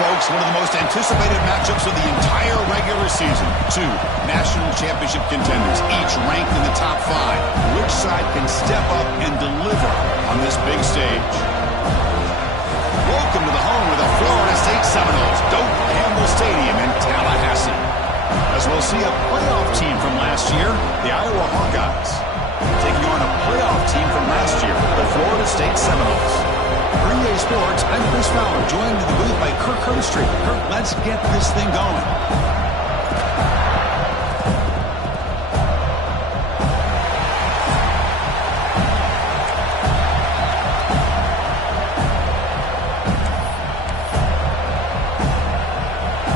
folks, one of the most anticipated matchups of the entire regular season. Two national championship contenders, each ranked in the top 5. Which side can step up and deliver on this big stage? Welcome to the home of the Florida State Seminoles, Doak Campbell Stadium in Tallahassee. As we'll see a playoff team from last year, the Iowa Hawkeyes, taking on a playoff team from last year, the Florida State Seminoles. For EA Sports, I'm Chris Fowler, joined in the booth by Kirk Herbstreit. Kirk, let's get this thing going.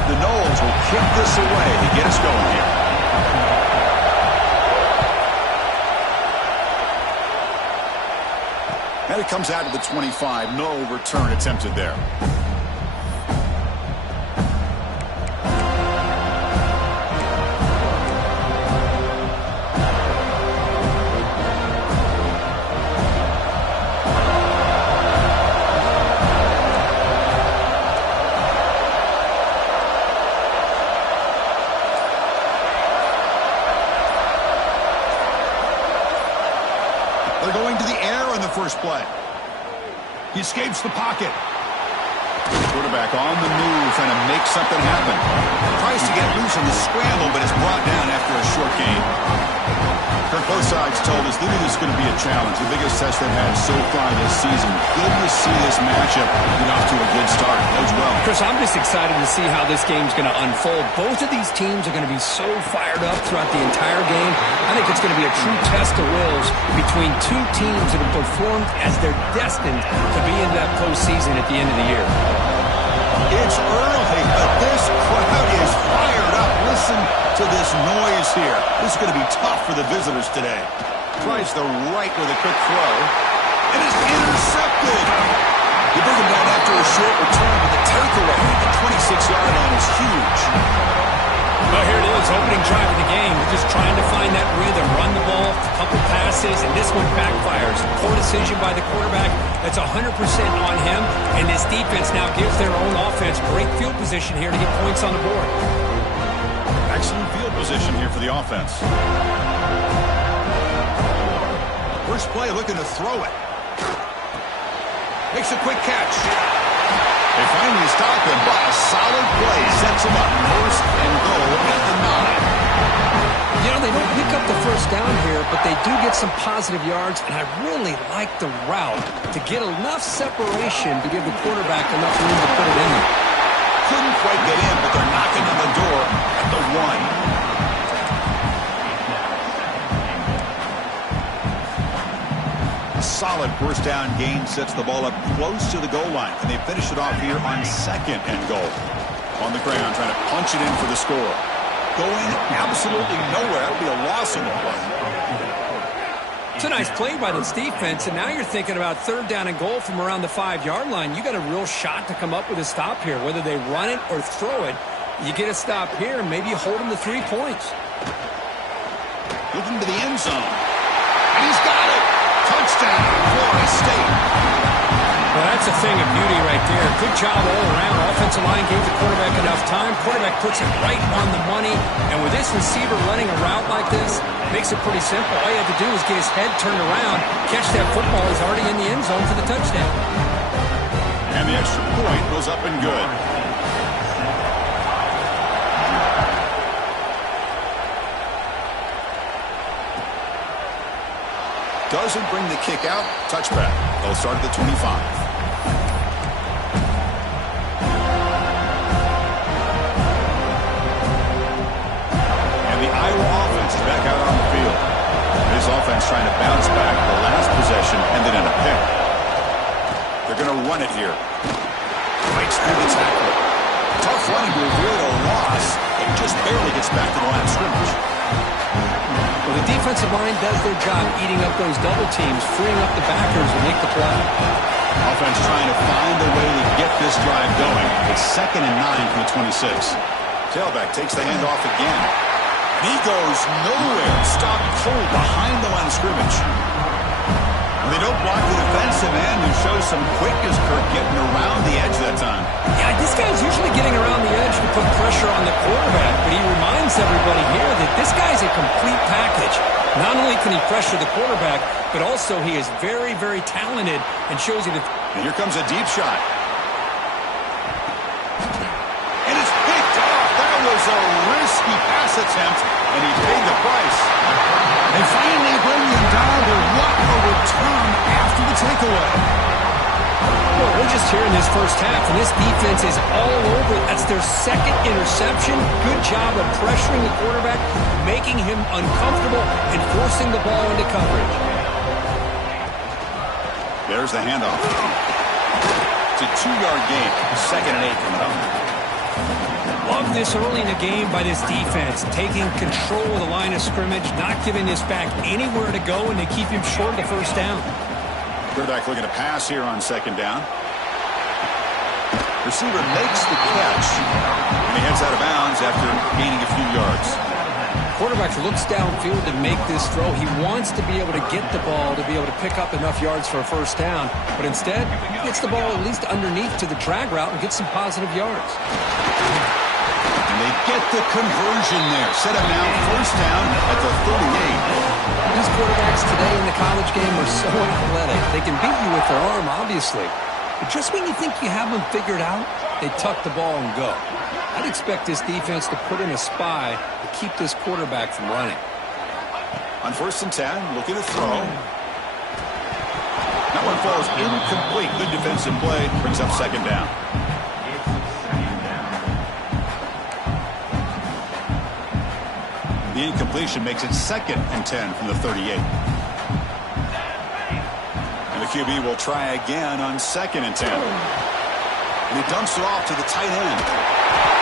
The Noles will kick this away to get us going here. And it comes out to the 25. No return attempted there. They're going to the air on the first play. He escapes the pocket. Quarterback on the move, trying to make something happen. Tries to get loose on the scramble, but is brought down after a short gain. Kirk, both sides told us they knew this was going to be a challenge, the biggest test they've had so far this season. Good to see this matchup get off to a good start as well. Chris, I'm just excited to see how this game's going to unfold. Both of these teams are going to be so fired up throughout the entire game. I think it's going to be a true test of wills between two teams that have performed as they're destined to be in that postseason at the end of the year. It's early, but this crowd is fired up. Listen to this noise here. This is going to be tough for the visitors today. Tries the right with a quick throw. And it's intercepted. You bring him down after a short return, but the takeaway at the 26-yard line is huge. Well, here it is, opening drive of the game. We're just trying to find that rhythm, run the ball, a couple passes, and this one backfires. Poor decision by the quarterback. That's 100% on him, and this defense now gives their own offense great field position here to get points on the board. Excellent field position here for the offense. First play, looking to throw it. Makes a quick catch. They finally stop him, but a solid play sets him up first and goal at the 9. You know, they don't pick up the first down here, but they do get some positive yards, and I really like the route to get enough separation to give the quarterback enough room to put it in there. Couldn't quite get in, but they're knocking on the door at the 1. A solid first down gain sets the ball up close to the goal line, and they finish it off here on 2nd and goal. On the ground, trying to punch it in for the score. Going absolutely nowhere. That would be a loss on the play. It's a nice play by this defense, and now you're thinking about 3rd down and goal from around the 5-yard line. You got a real shot to come up with a stop here. Whether they run it or throw it, you get a stop here, and maybe you hold them to 3 points. Looking to the end zone. And he's got it. Touchdown, Florida State. Well, that's a thing of beauty right there. Good job all around. Offensive line gave the quarterback enough time. Quarterback puts it right on the money. And with this receiver running a route like this, makes it pretty simple. All you have to do is get his head turned around, catch that football. He's already in the end zone for the touchdown. And the extra point goes up and good. Doesn't bring the kick out. Touchback. They'll start at the 25. And the Iowa offense is back out on the field. This offense trying to bounce back the last possession, ended in a pick. They're going to run it here. Breaks through the tackle. Tough running to avoid a loss. It just barely gets back to the line of scrimmage. Well, the defensive line does their job eating up those double teams, freeing up the backers to make the play. Offense trying to find a way to get this drive going. It's 2nd and 9 from the 26. Tailback takes the handoff again. And he goes nowhere. Stopped cold behind the line of scrimmage. They don't block the defensive end, who shows some quickness, Kirk, getting around the edge that time. Yeah, this guy's usually getting around the edge to put pressure on the quarterback, but he reminds everybody here that this guy's a complete package. Not only can he pressure the quarterback, but also he is very, very talented and shows you that. And here comes a deep shot. And it's picked off. That was a risky pass attempt, and he paid the price. They finally bring him down, but what a return after the takeaway. Well, we're just here in this first half, and this defense is all over. That's their second interception. Good job of pressuring the quarterback, making him uncomfortable, and forcing the ball into coverage. There's the handoff. It's a 2-yard gain. 2nd and 8 coming up. Love this early in the game by this defense, taking control of the line of scrimmage, not giving this back anywhere to go, and they keep him short of the first down. Quarterback looking to pass here on 2nd down. Receiver makes the catch, and he heads out of bounds after gaining a few yards. Quarterback looks downfield to make this throw. He wants to be able to get the ball to be able to pick up enough yards for a first down, but instead, he gets the ball at least underneath to the drag route and gets some positive yards. And they get the conversion there. Set up now, first down at the 38. These quarterbacks today in the college game are so athletic. They can beat you with their arm, obviously. But just when you think you have them figured out, they tuck the ball and go. I'd expect this defense to put in a spy to keep this quarterback from running. On 1st and 10, looking to throw. That one falls incomplete. Good defensive play. Brings up 2nd down. The incompletion makes it 2nd and 10 from the 38. And the QB will try again on 2nd and 10. And he dumps it off to the tight end.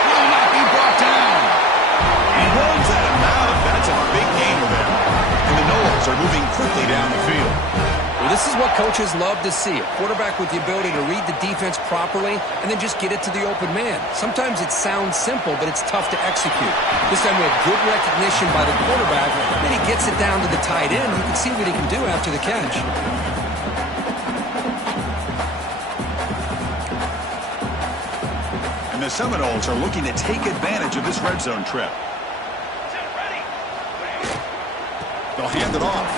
Will not be brought down. He runs out of bounds. That's a big gainer there. And the Noles are moving quickly down the field. Well, this is what coaches love to see. A quarterback with the ability to read the defense properly and then just get it to the open man. Sometimes it sounds simple, but it's tough to execute. This time we have good recognition by the quarterback. Then he gets it down to the tight end. You can see what he can do after the catch. And the Seminoles are looking to take advantage of this red zone trip. They'll hand it off.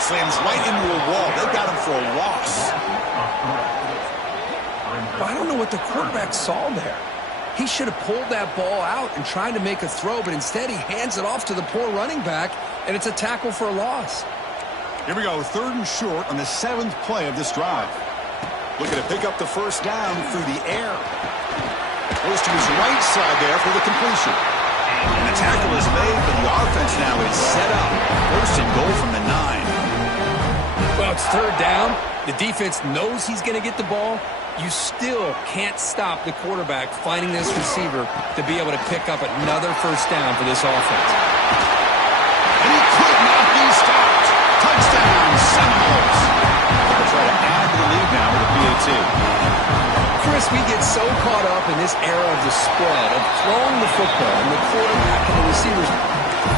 Slams right into a wall. They've got him for a loss. Well, I don't know what the quarterback saw there. He should have pulled that ball out and tried to make a throw, but instead he hands it off to the poor running back, and it's a tackle for a loss. Here we go, 3rd and short on the 7th play of this drive. Looking to pick up the first down through the air. Goes to his right side there for the completion. And the tackle is made, but the offense now is set up. 1st and goal from the 9. Well, it's 3rd down. The defense knows he's going to get the ball. You still can't stop the quarterback finding this receiver to be able to pick up another first down for this offense. And he could not be stopped. Touchdown, Seminoles. They're going to try to add to the lead now with a PAT. Chris, we get so caught up in this era of the spread, of throwing the football and the quarterback and the receivers.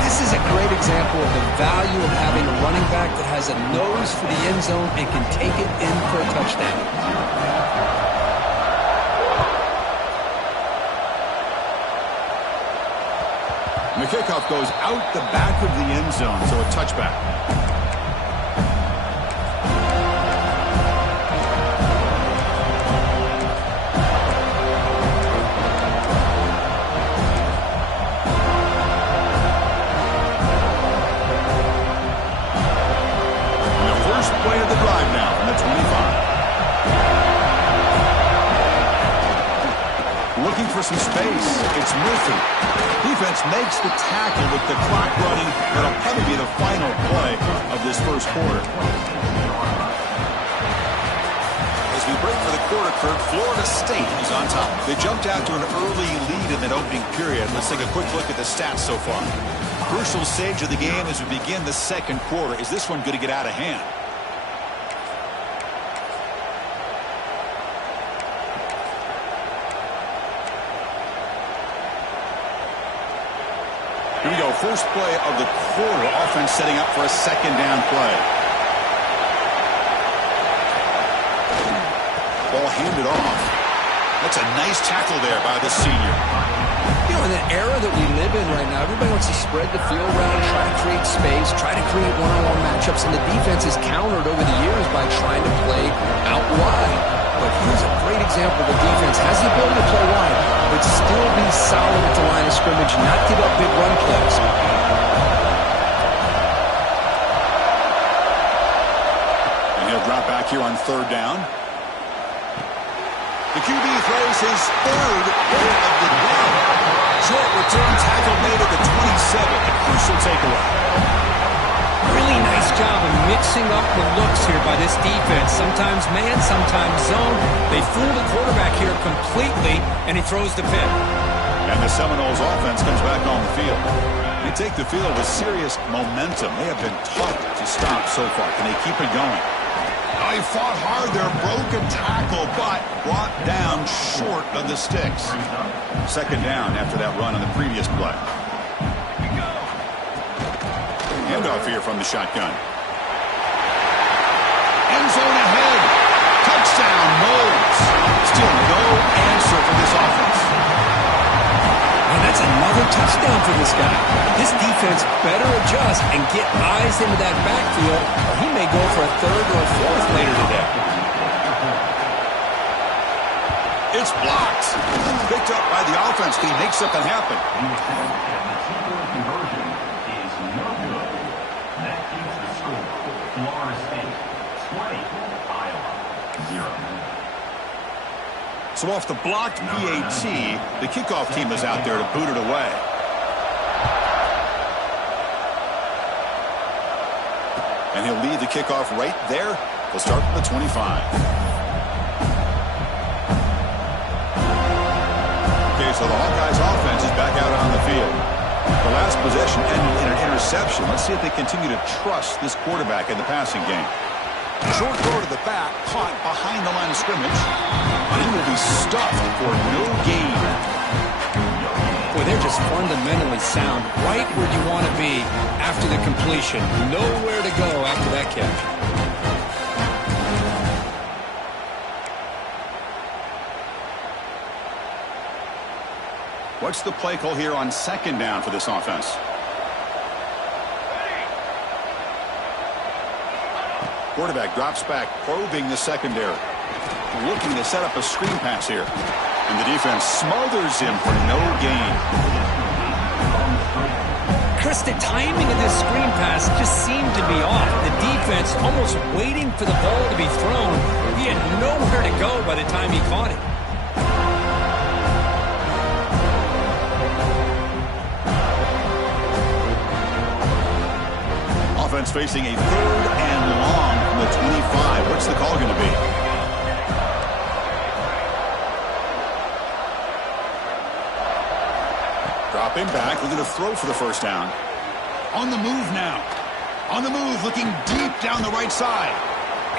This is a great example of the value of having a running back that has a nose for the end zone and can take it in for a touchdown. And the kickoff goes out the back of the end zone, so a touchback. Play of the drive now from the 25. Looking for some space. It's Murphy. Defense makes the tackle with the clock running. That'll probably be the final play of this first quarter. As we break for the quarter, Kirk, Florida State is on top. They jumped out to an early lead in that opening period. Let's take a quick look at the stats so far. Crucial stage of the game as we begin the second quarter. Is this one going to get out of hand? Here we go, first play of the quarter. Offense setting up for a 2nd down play. ball handed off. That's a nice tackle there by the senior. You know, in the era that we live in right now, everybody wants to spread the field around, try to create space, try to create one-on-one matchups, and the defense is countered over the years by trying to play out wide. But here's a great example. The defense has the ability to play wide, but still be solid at the line of scrimmage, not give up big run plays. And he'll drop back here on third down. The QB throws his third hit of the day. Short return tackle made at the 27. A crucial takeaway. Really nice job of mixing up the looks here by this defense. Sometimes man, sometimes zone. They fool the quarterback here completely, and he throws the pick. And the Seminoles offense comes back on the field. They take the field with serious momentum. They have been tough to stop so far. Can they keep it going? Oh, he fought hard there, broke a tackle, but brought down short of the sticks. Second down after that run on the previous play. Handoff here from the shotgun. End zone ahead. Touchdown, Moles. Still no answer for this offense. And that's another touchdown for this guy. This defense better adjust and get eyes into that backfield, or he may go for a third or a fourth later today. It's blocked. Picked up by the offense team. Makes something happen. So off the blocked PAT, the kickoff team is out there to boot it away. And he'll lead the kickoff right there. He'll start from the 25. Okay, so the Hawkeyes offense is back out on the field. The last possession ended in an interception. Let's see if they continue to trust this quarterback in the passing game. Short throw to the back, caught behind the line of scrimmage, and he will be stuffed for no gain. Boy, they're just fundamentally sound, right where you want to be after the completion. Nowhere to go after that catch. What's the play call here on second down for this offense? Quarterback drops back, probing the secondary. Looking to set up a screen pass here. And the defense smothers him for no gain. Chris, the timing of this screen pass just seemed to be off. The defense almost waiting for the ball to be thrown. He had nowhere to go by the time he caught it. Offense facing a third and long from the 25. What's the call going to be? Dropping back, looking to throw for the first down. On the move now. On the move, looking deep down the right side.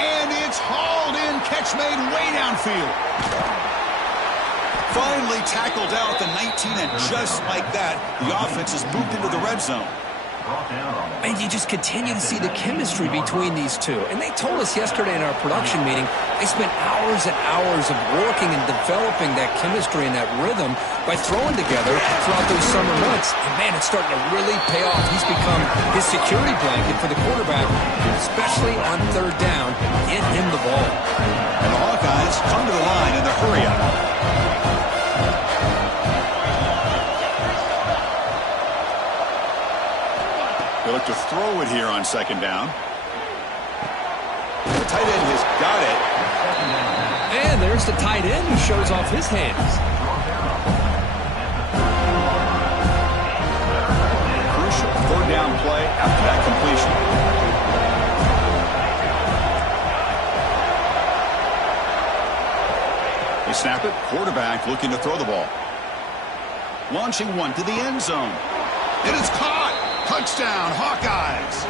And it's hauled in, catch made way downfield. Finally tackled out the 19, and just like that, the offense has moved into the red zone. And you just continue to see the chemistry between these two. And they told us yesterday in our production meeting, they spent hours and hours of working and developing that chemistry and that rhythm by throwing together throughout those summer months. And man, it's starting to really pay off. He's become his security blanket for the quarterback, especially on third down. Get him the ball. And the Hawkeyes come to the line in the hurry up. They look to throw it here on second down. The tight end has got it. And there's the tight end who shows off his hands. Crucial third down play after that completion. They snap it. Quarterback looking to throw the ball. Launching one to the end zone. It is caught. Touchdown, Hawkeyes.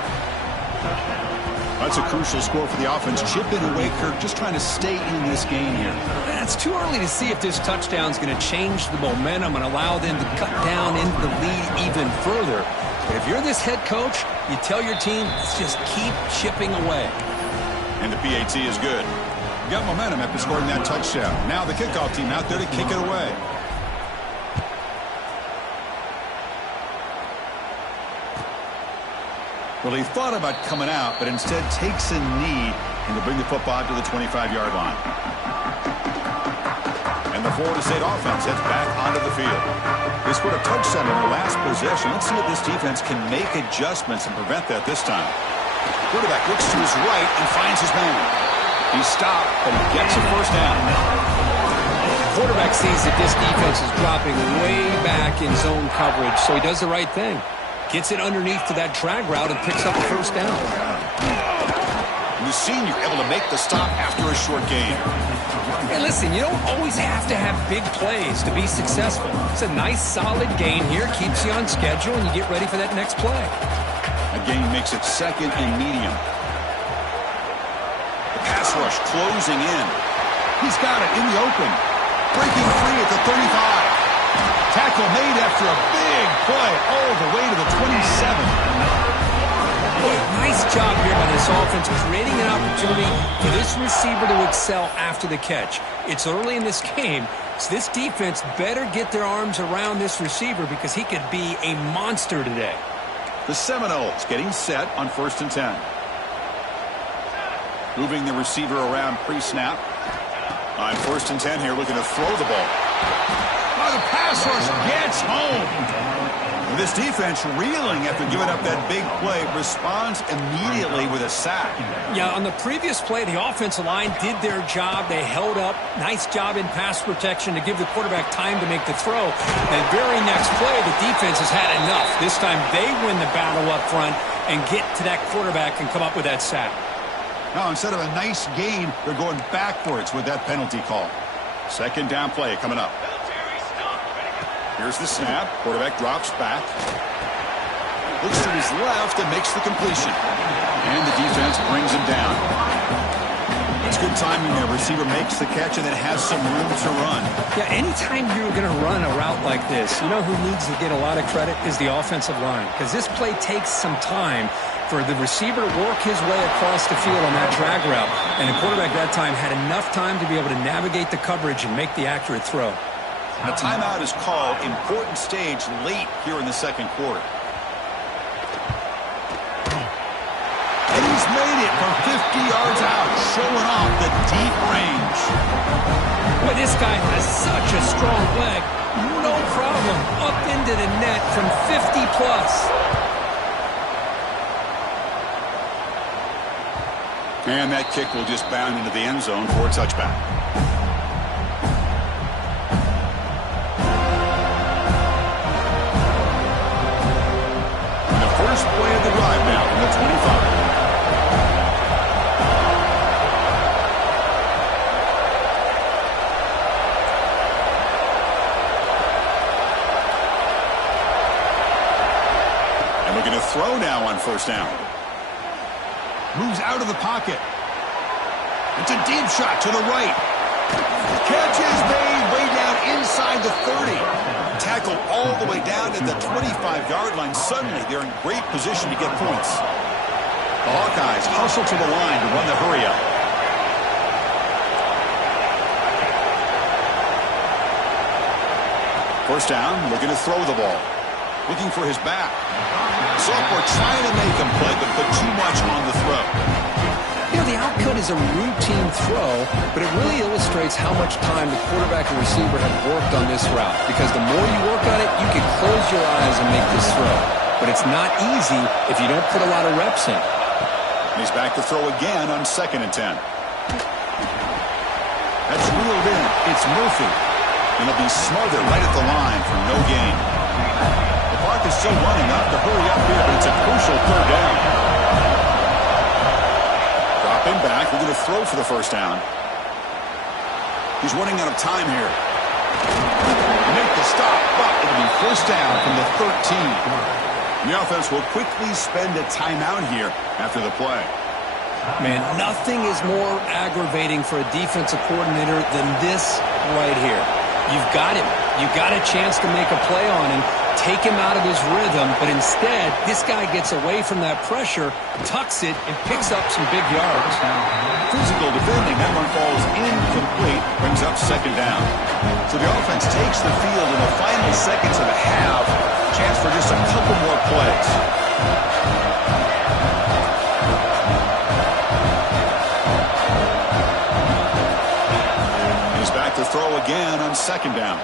That's a crucial score for the offense. Chipping away, Kirk, just trying to stay in this game here. It's too early to see if this touchdown is going to change the momentum and allow them to cut down into the lead even further. But if you're this head coach, you tell your team, let's just keep chipping away. And the PAT is good. Got momentum after scoring that touchdown. Now the kickoff team out there to kick it away. Well, he thought about coming out, but instead takes a knee and to bring the football to the 25-yard line. And the Florida State offense heads back onto the field. They scored a touchdown in their last possession. Let's see if this defense can make adjustments and prevent that this time. Quarterback looks to his right and finds his man. He stopped, but he gets a first down. Quarterback sees that this defense is dropping way back in zone coverage, so he does the right thing. Gets it underneath to that drag route and picks up a first down. The senior able to make the stop after a short gain. Hey, listen, you don't always have to have big plays to be successful. It's a nice, solid gain here. Keeps you on schedule, and you get ready for that next play. A gain makes it second and medium. The pass rush closing in. He's got it in the open. Breaking free at the 35. Tackle made after a big play all the way to the 27. Boy, nice job here by this offense, creating an opportunity for this receiver to excel after the catch. It's early in this game, so this defense better get their arms around this receiver because he could be a monster today. The Seminoles getting set on 1st and 10. Moving the receiver around pre-snap. On 1st and 10 here, looking to throw the ball. Oh, the pass rush gets home. This defense reeling after giving up that big play, responds immediately with a sack. Yeah, on the previous play, the offensive line did their job. They held up. Nice job in pass protection to give the quarterback time to make the throw. And very next play, the defense has had enough. This time they win the battle up front and get to that quarterback and come up with that sack. Now, instead of a nice gain, they're going backwards with that penalty call. Second down play coming up. Here's the snap. Quarterback drops back. Looks to his left and makes the completion. And the defense brings him down. It's good timing there. Receiver makes the catch and then has some room to run. Yeah, anytime you're going to run a route like this, you know who needs to get a lot of credit is the offensive line. Because this play takes some time for the receiver to work his way across the field on that drag route. And the quarterback that time had enough time to be able to navigate the coverage and make the accurate throw. A timeout is called. Important stage late here in the second quarter. And he's made it from 50 yards out, showing off the deep range. Boy, this guy has such a strong leg. No problem. Up into the net from 50 plus. And that kick will just bound into the end zone for a touchback. First play of the drive now from the 25. And looking to throw now on first down. Moves out of the pocket. It's a deep shot to the right. Catch is made way down inside the 30. Tackle all the way down at the 25-yard line. Suddenly, they're in great position to get points. The Hawkeyes hustle to the line to run the hurry-up. First down, looking to throw the ball. Looking for his back. Sophomore trying to make him play, but put too much on the throw. You know, the outcut is a routine throw, but it really illustrates how much time the quarterback and receiver have worked on this route. Because the more you work on it, you can close your eyes and make this throw. But it's not easy if you don't put a lot of reps in. He's back to throw again on 2nd and 10. That's reeled in. It's Murphy. And he'll be smothered right at the line for no gain. The clock is still running up to hurry up here, but it's a crucial third down. Him back. We're going to throw for the first down. He's running out of time here. Make the stop, but it'll be first down from the 13. The offense will quickly spend a timeout here after the play. Man, nothing is more aggravating for a defensive coordinator than this right here. You've got him. You've got a chance to make a play on him, take him out of his rhythm, but instead, this guy gets away from that pressure, tucks it, and picks up some big yards. Physical defending. That one falls incomplete, brings up second down. So the offense takes the field in the final seconds of the half. Chance for just a couple more plays. He's back to throw again on second down.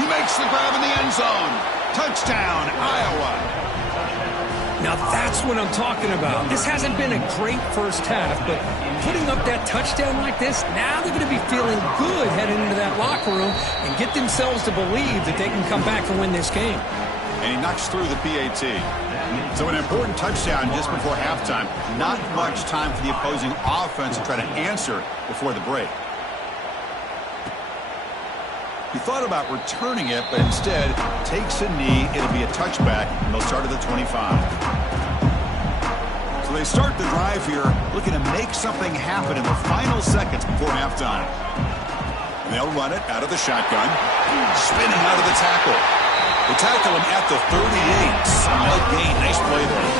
He makes the grab in the end zone. Touchdown, Iowa. Now that's what I'm talking about. This hasn't been a great first half, but putting up that touchdown like this, now they're going to be feeling good heading into that locker room and get themselves to believe that they can come back and win this game. And he knocks through the PAT. So an important touchdown just before halftime. Not much time for the opposing offense to try to answer before the break. He thought about returning it, but instead takes a knee. It'll be a touchback, and they'll start at the 25. So they start the drive here, looking to make something happen in the final seconds before halftime. And they'll run it out of the shotgun, spinning out of the tackle. They tackle him at the 38. Solid gain. Nice play there.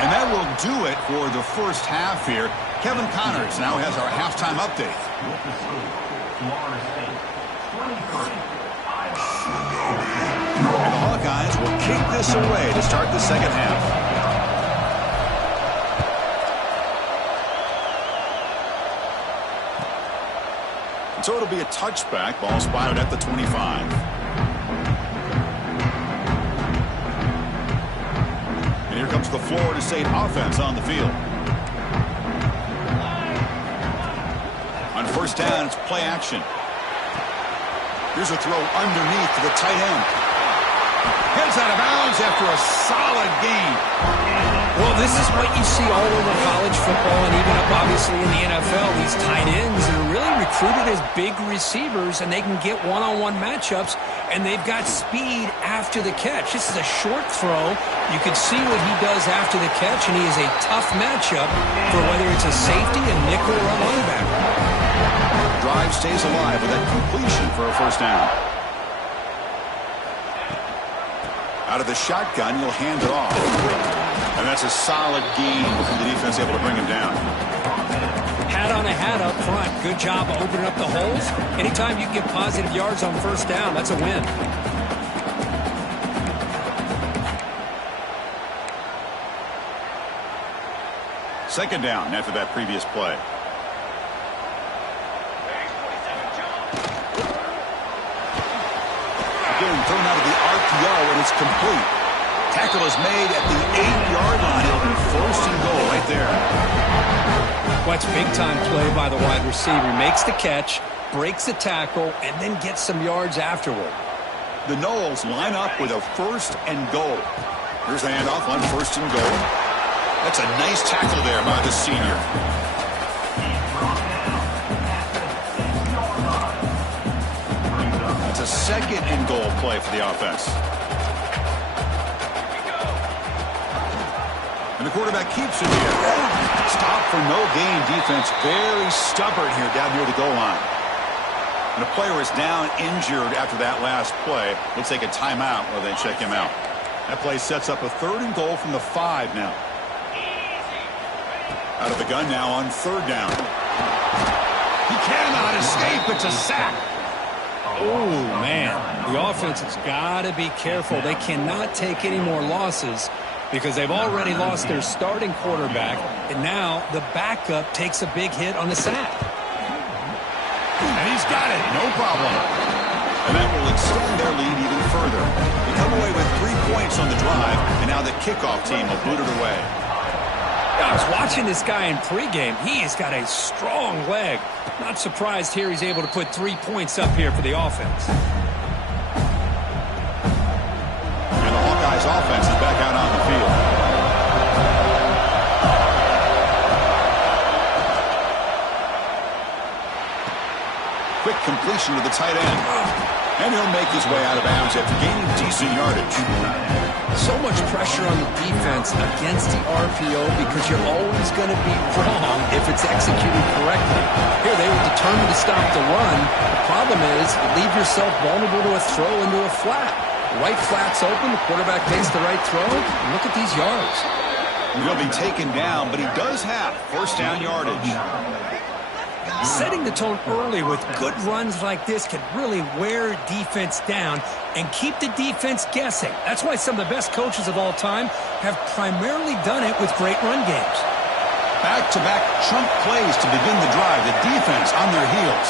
And that will do it for the first half here. Kevin Connors now has our halftime update. And the Hawkeyes will kick this away to start the second half. And so it'll be a touchback. Ball spotted at the 25. And here comes the Florida State offense on the field. On first down, it's play action. Here's a throw underneath to the tight end. Heads out of bounds after a solid gain. Well, this is what you see all over college football and even up, obviously, in the NFL. These tight ends are really recruited as big receivers, and they can get one-on-one matchups, and they've got speed after the catch. This is a short throw. You can see what he does after the catch, and he is a tough matchup for whether it's a safety, a nickel, or a linebacker. Drive stays alive with that completion for a first down. Out of the shotgun, he'll hand it off. And that's a solid gain. The defense able to bring him down. Hat on a hat up front. Good job of opening up the holes. Anytime you can get positive yards on first down, that's a win. Second down after that previous play. Again, thrown out of the RPO, and it's complete. Tackle is made at the 8-yard line. It'll be first and goal right there. Watch big-time play by the wide receiver. Makes the catch, breaks the tackle, and then gets some yards afterward. The Noles line up with a first and goal. Here's the handoff on first and goal. That's a nice tackle there by the senior. That's a second and goal play for the offense. And the quarterback keeps it here. Stop for no gain defense. Very stubborn here down near the goal line. And a player is down injured after that last play. They'll take a timeout while they check him out. That play sets up a third and goal from the 5 now. Out of the gun now on third down. He cannot escape. It's a sack. Oh, man. The offense has got to be careful. They cannot take any more losses because they've already lost their starting quarterback, and now the backup takes a big hit on the sack. And he's got it. No problem. And that will extend their lead even further. They come away with 3 points on the drive, and now the kickoff team will boot it away. I was watching this guy in pregame. He has got a strong leg. Not surprised here he's able to put 3 points up here for the offense. And the Hawkeyes offense is back out on the field. Quick completion to the tight end. And he'll make his way out of bounds after gaining decent yardage. So much pressure on the defense against the RPO because you're always going to be wrong if it's executed correctly. Here, they were determined to stop the run. The problem is you leave yourself vulnerable to a throw into a flat. The right flat's open, the quarterback makes the right throw, and look at these yards. He'll be taken down, but he does have first down yardage. Setting the tone early with good runs like this can really wear defense down and keep the defense guessing. That's why some of the best coaches of all time have primarily done it with great run games. Back-to-back chunk plays to begin the drive. The defense on their heels.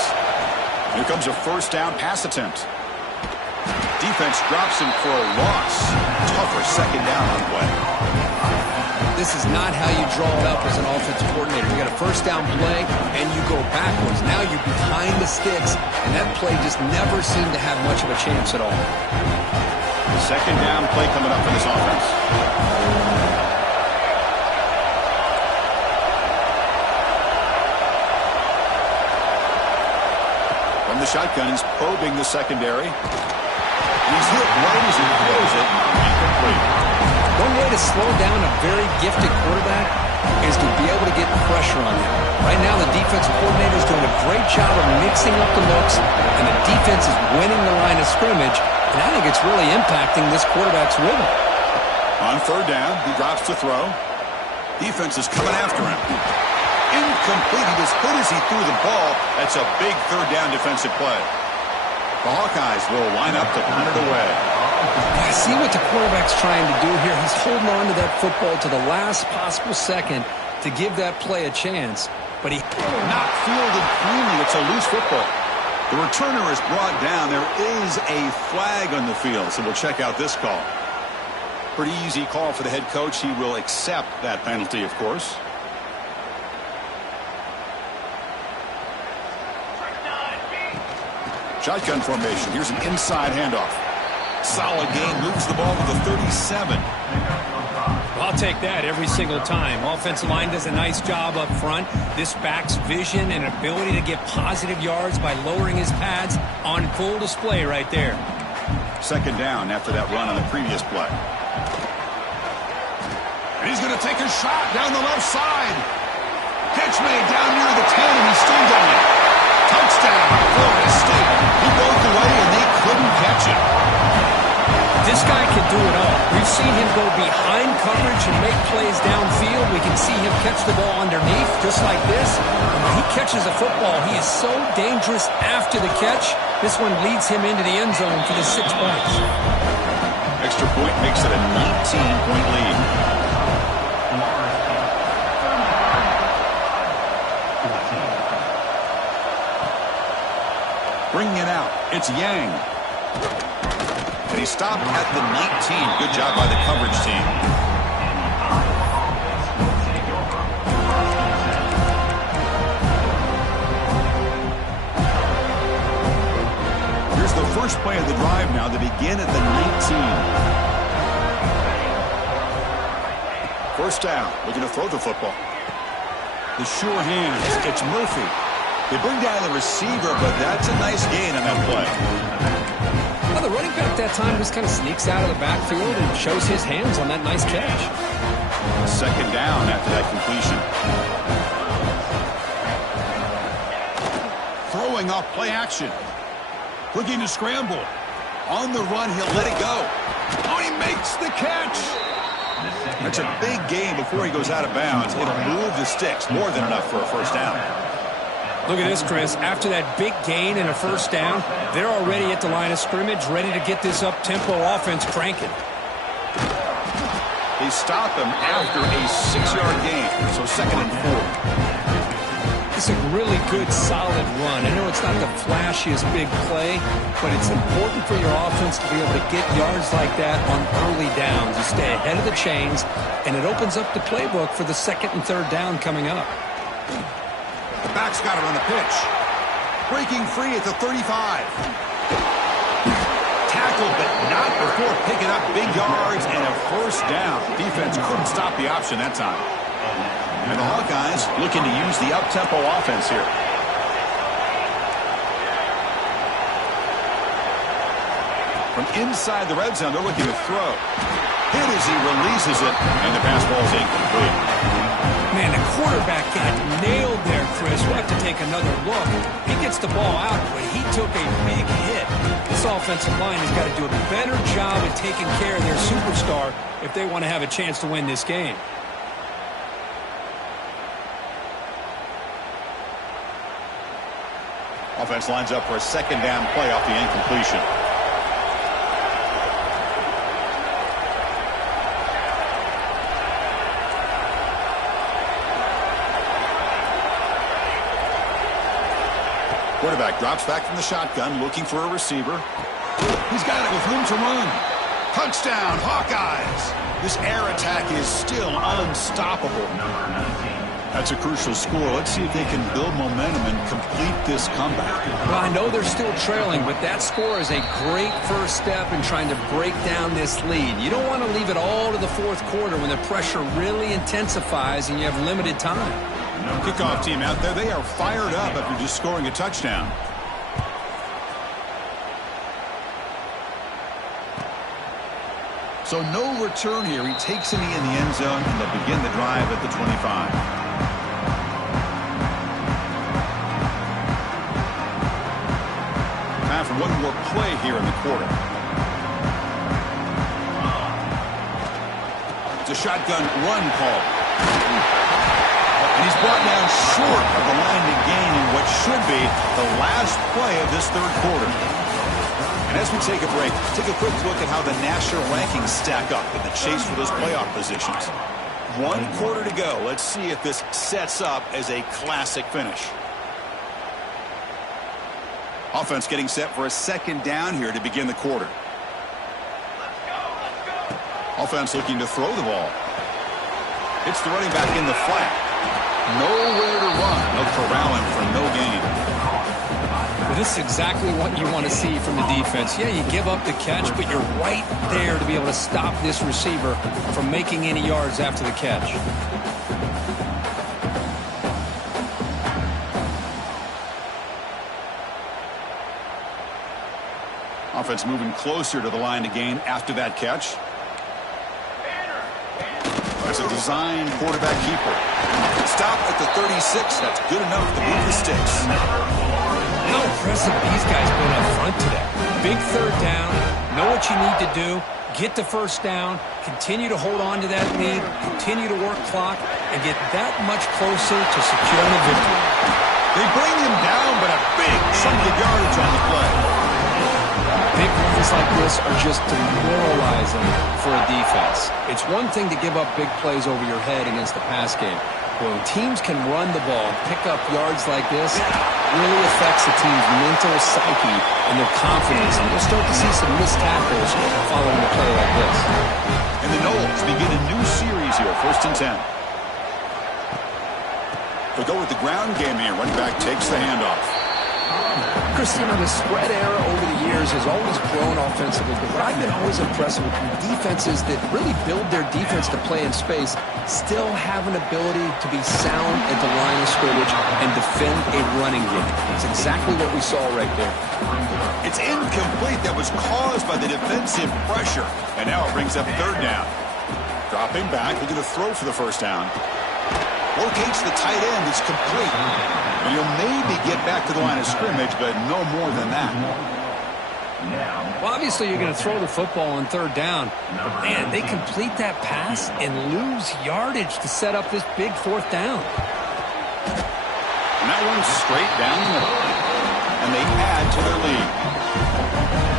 Here comes a first down pass attempt. Defense drops him for a loss. Tougher second down on the way. This is not how you draw it up as an offensive coordinator. You got a first down play, and you go backwards. Now you're behind the sticks, and that play just never seemed to have much of a chance at all. Second down play coming up for this offense. From the shotgun, he's probing the secondary. He's hit right as he throws it. Incomplete. One way to slow down a very gifted quarterback is to be able to get pressure on him. Right now, the defensive coordinator is doing a great job of mixing up the looks, and the defense is winning the line of scrimmage, and I think it's really impacting this quarterback's rhythm. On third down, he drops to throw. Defense is coming after him. Incomplete. He was hit as he threw the ball. That's a big third down defensive play. The Hawkeyes will line up to punt it away. I see what the quarterback's trying to do here. He's holding on to that football to the last possible second to give that play a chance. But he not fielded cleanly. It's a loose football. The returner is brought down. There is a flag on the field, so we'll check out this call. Pretty easy call for the head coach. He will accept that penalty, of course. Shotgun formation. Here's an inside handoff. Solid game. Moves the ball to the 37. I'll take that every single time. Offensive line does a nice job up front. This back's vision and ability to get positive yards by lowering his pads on full display right there. Second down after that run on the previous play. And he's going to take a shot down the left side. Catch made down near the 10, and he's still going. Touchdown, Florida State. He broke away, and they couldn't catch him. This guy can do it all. We've seen him go behind coverage and make plays downfield. We can see him catch the ball underneath, just like this. And when he catches a football, he is so dangerous after the catch. This one leads him into the end zone for the 6 points. Extra point makes it a 19-point lead. Bringing it out, it's Yang. And he stopped at the 19. Good job by the coverage team. Here's the first play of the drive now to begin at the 19. First down, looking to throw the football. The sure hands, it's Murphy. They bring down the receiver, but that's a nice gain on that play. Well, the running back that time just kind of sneaks out of the backfield and shows his hands on that nice catch. Second down after that completion. Throwing off play action. Looking to scramble. On the run, he'll let it go. Oh, he makes the catch. That's a big gain before he goes out of bounds. It'll move the sticks. More than enough for a first down. Look at this, Chris. After that big gain and a first down, they're already at the line of scrimmage, ready to get this up-tempo offense cranking. They stop him after a 6-yard gain, so 2nd and 4. It's a really good, solid run. I know it's not the flashiest big play, but it's important for your offense to be able to get yards like that on early downs. You stay ahead of the chains, and it opens up the playbook for the 2nd and 3rd down coming up. The back's got it on the pitch. Breaking free at the 35. Tackled, but not before picking up big yards and a first down. Defense couldn't stop the option that time. And the Hawkeyes looking to use the up-tempo offense here. From inside the red zone, they're looking to throw. Hit as he releases it, and the pass ball is incomplete. Man, the quarterback got nailed there, Chris. We'll have to take another look. He gets the ball out, but he took a big hit. This offensive line has got to do a better job of taking care of their superstar if they want to have a chance to win this game. Offense lines up for a second down play off the incompletion. Quarterback drops back from the shotgun, looking for a receiver. He's got it with room to run. Touchdown, Hawkeyes! This air attack is still unstoppable. That's a crucial score. Let's see if they can build momentum and complete this comeback. Well, I know they're still trailing, but that score is a great first step in trying to break down this lead. You don't want to leave it all to the fourth quarter when the pressure really intensifies and you have limited time. Kickoff team out there, they are fired up after just scoring a touchdown. So no return here. He takes it in the end zone, and they'll begin the drive at the 25. Time for one more play here in the quarter. It's a shotgun run call. And he's brought down short of the line to gain in what should be the last play of this third quarter. And as we take a break, take a quick look at how the national rankings stack up in the chase for those playoff positions. 1 quarter to go. Let's see if this sets up as a classic finish. Offense getting set for a second down here to begin the quarter. Offense looking to throw the ball. It's the running back in the flat. Nowhere to run. No corralling for no gain. Well, this is exactly what you want to see from the defense. Yeah, you give up the catch, but you're right there to be able to stop this receiver from making any yards after the catch. Offense moving closer to the line to gain after that catch. That's a design quarterback keeper. Stop at the 36. That's good enough to move the sticks. How impressive these guys been up front today. Big third down. Know what you need to do. Get the first down. Continue to hold on to that lead. Continue to work clock. And get that much closer to securing a victory. They bring him down, but a big chunk of yardage on the play. Big runs like this are just demoralizing for a defense. It's one thing to give up big plays over your head against the pass game. When teams can run the ball, pick up yards like this, really affects the team's mental psyche and their confidence. And you'll start to see some missed tackles following a play like this. And the Knowles begin a new series here, 1st and 10. They'll go with the ground game here. Running back takes the handoff. Chris, you know, the spread era over the years has always grown offensively, but what I've been always impressed with defenses that really build their defense to play in space still have an ability to be sound at the line of scrimmage and defend a running game. It's exactly what we saw right there. It's incomplete. That was caused by the defensive pressure, and now it brings up third down. Dropping back, looking to throw for the first down. Locates the tight end. It's complete. And you'll maybe get back to the line of scrimmage, but no more than that. Well, obviously you're going to throw the football on third down. But, man, they complete that pass and lose yardage to set up this big fourth down. And that one's straight down the middle. And they add to their lead.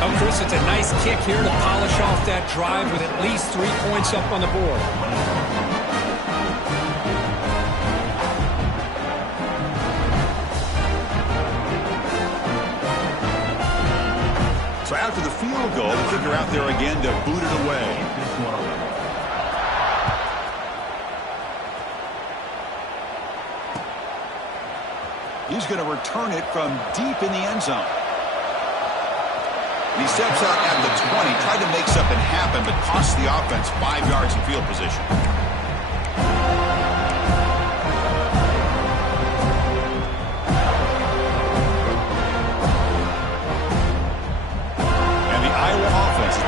Oh, Chris, it's a nice kick here to polish off that drive with at least 3 points up on the board. So after the field goal, the kicker out there again to boot it away. He's going to return it from deep in the end zone. And he steps out at the 20, tried to make something happen, but cost the offense 5 yards in field position.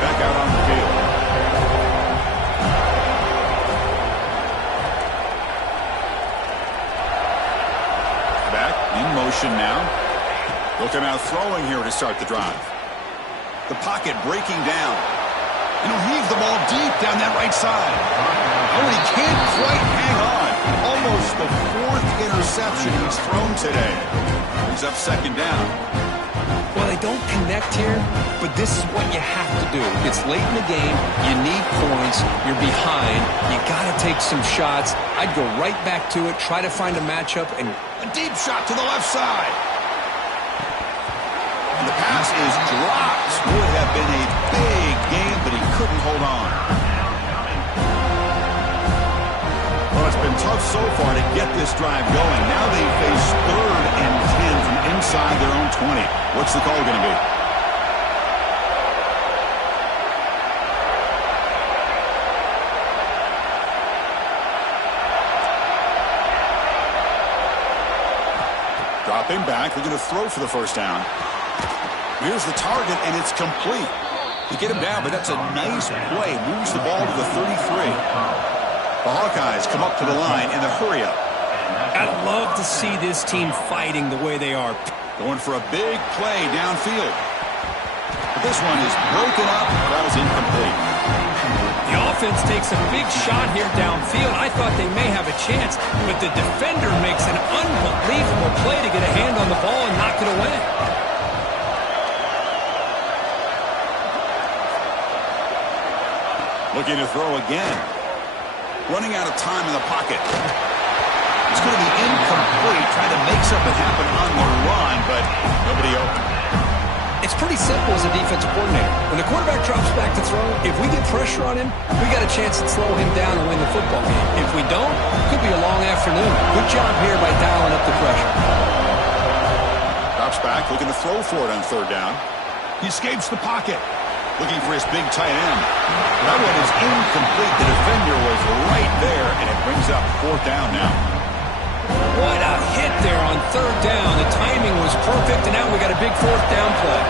back out on the field. Back in motion now. They'll come out throwing here to start the drive. The pocket breaking down. And he'll heave the ball deep down that right side. Oh, he can't quite hang on. Almost the fourth interception he's thrown today. He's up second down. Well, they don't connect here, but this is what you have to do. It's late in the game. You need points. You're behind. You got to take some shots. I'd go right back to it, try to find a matchup, and a deep shot to the left side. And the pass is dropped. Would have been a big game, but he couldn't hold on. Well, it's been tough so far to get this drive going. Now they face 3rd and 10 from inside their own 20. What's the call going to be? Dropping back, they're going to throw for the first down. Here's the target, and it's complete. They get him down, but that's a nice play. Moves the ball to the 33. The Hawkeyes come up to the line in the hurry-up. I love to see this team fighting the way they are. Going for a big play downfield. But this one is broken up. Ball's incomplete. The offense takes a big shot here downfield. I thought they may have a chance, but the defender makes an unbelievable play to get a hand on the ball and knock it away. Looking to throw again. Running out of time in the pocket. It's going to be incomplete. Trying to make something happen on the run, but nobody open. It's pretty simple as a defensive coordinator. When the quarterback drops back to throw, if we get pressure on him, we got a chance to slow him down and win the football game. If we don't, it could be a long afternoon. Good job here by dialing up the pressure. Drops back, looking to throw for it on 3rd down. He escapes the pocket. Looking for his big tight end. That one is incomplete. The defender was right there, and it brings up 4th down now. What a hit there on 3rd down. The timing was perfect, and now we got a big 4th down play.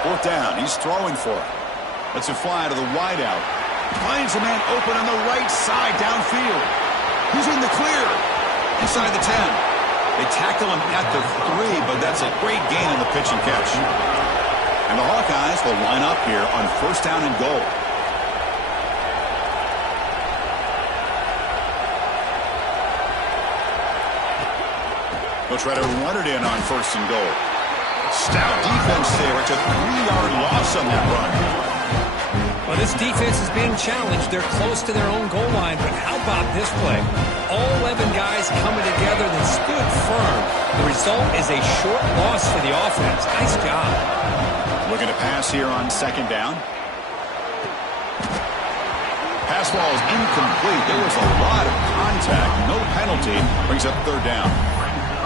Fourth down. He's throwing for it. Lets it fly to the wideout. Finds a man open on the right side downfield. Who's in the clear? Inside the 10. They tackle him at the 3, but that's a great gain on the pitch and catch. And the Hawkeyes will line up here on 1st down and goal. They'll try to run it in on 1st and goal. Stout defense there. It's a 3-yard loss on that run. Well, this defense is being challenged. They're close to their own goal line, but how about this play? All 11 guys coming together. They stood firm. The result is a short loss for the offense. Nice job. Looking to pass here on 2nd down. Pass ball is incomplete. There was a lot of contact. No penalty. Brings up 3rd down.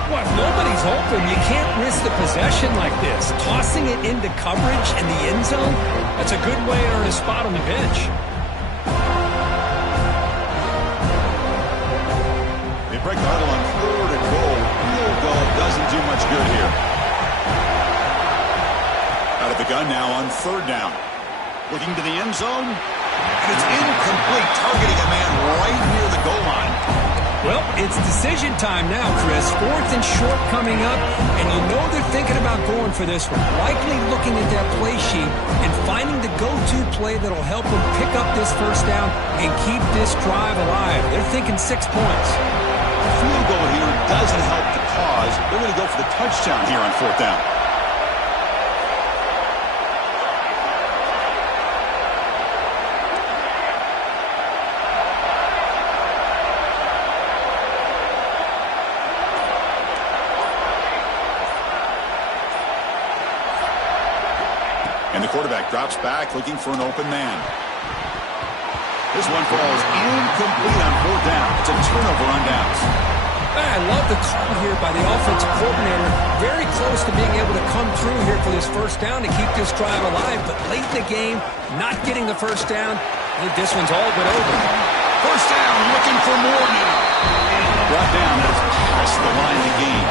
Well, if nobody's open, you can't risk the possession like this. Tossing it into coverage in the end zone, that's a good way to earn a spot on the bench. They break the huddle on 3rd and goal. Field goal doesn't do much good here. Out of the gun now on 3rd down. Looking to the end zone. And it's incomplete, targeting a man right near the goal line. Well, it's decision time now, Chris. 4th and short coming up, and you know they're thinking about going for this one. Likely looking at that play sheet and finding the go-to play that'll help them pick up this 1st down and keep this drive alive. They're thinking 6 points. A field goal here doesn't help the cause. They're going to go for the touchdown here on 4th down. And the quarterback drops back, looking for an open man. This one falls incomplete on 4th down. It's a turnover on downs. I love the call here by the offensive coordinator. Very close to being able to come through here for this 1st down to keep this drive alive. But late in the game, not getting the 1st down. I think this one's all but over. 1st down, looking for more now. Brought down, that's past the line of the game.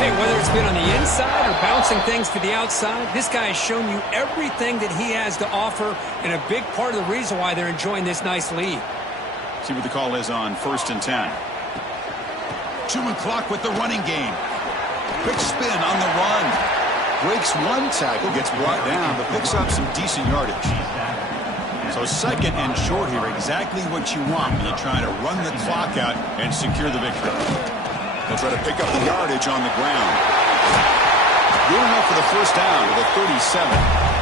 Hey, whether it's been on the inside or bouncing things to the outside, this guy has shown you everything that he has to offer, and a big part of the reason why they're enjoying this nice lead. See what the call is on 1st and 10. 2 o'clock with the running game. Quick spin on the run. Breaks one tackle, gets brought down, but picks up some decent yardage. So 2nd and short here, exactly what you want when you're trying to run the clock out and secure the victory. They'll try to pick up the yardage on the ground. Good enough for the first down with a 37.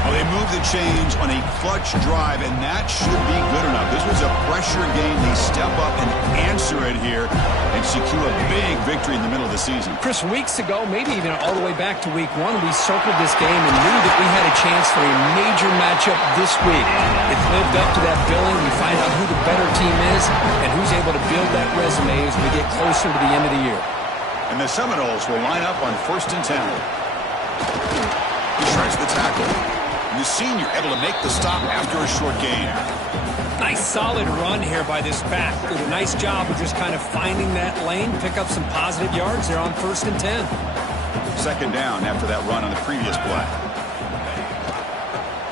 Well, they move the chains on a clutch drive, and that should be good enough. This was a pressure game. They step up and answer it here and secure a big victory in the middle of the season. Chris, weeks ago, maybe even all the way back to week 1, we circled this game and knew that we had a chance for a major matchup this week. It lived up to that billing. We find out who the better team is and who's able to build that resume as we get closer to the end of the year. And the Seminoles will line up on 1st and 10. He shreds the tackle. The senior able to make the stop after a short gain. Nice solid run here by this back. Did a nice job of just kind of finding that lane, pick up some positive yards there on 1st and 10. 2nd down after that run on the previous play.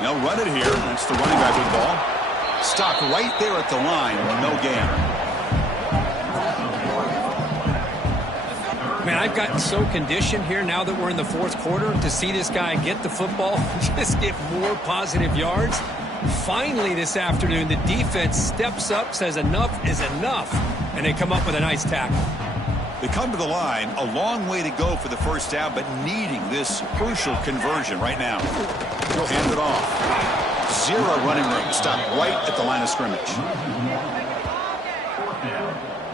They'll run it here. That's the running back with the ball. Stopped right there at the line. No gain. Man, I've gotten so conditioned here now that we're in the 4th quarter to see this guy get the football, just get more positive yards. Finally this afternoon, the defense steps up, says enough is enough, and they come up with a nice tackle. They come to the line, a long way to go for the first down, but needing this crucial conversion right now. He'll hand it off. 0 running room, stopped right at the line of scrimmage.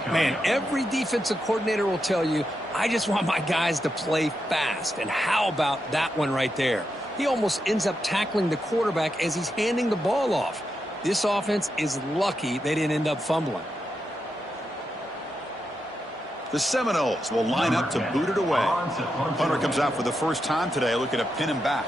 Man, every defensive coordinator will tell you, I just want my guys to play fast. And how about that one right there? He almost ends up tackling the quarterback as he's handing the ball off. This offense is lucky they didn't end up fumbling. The Seminoles will line up to boot it away. Punter comes out for the first time today, looking to pin him back.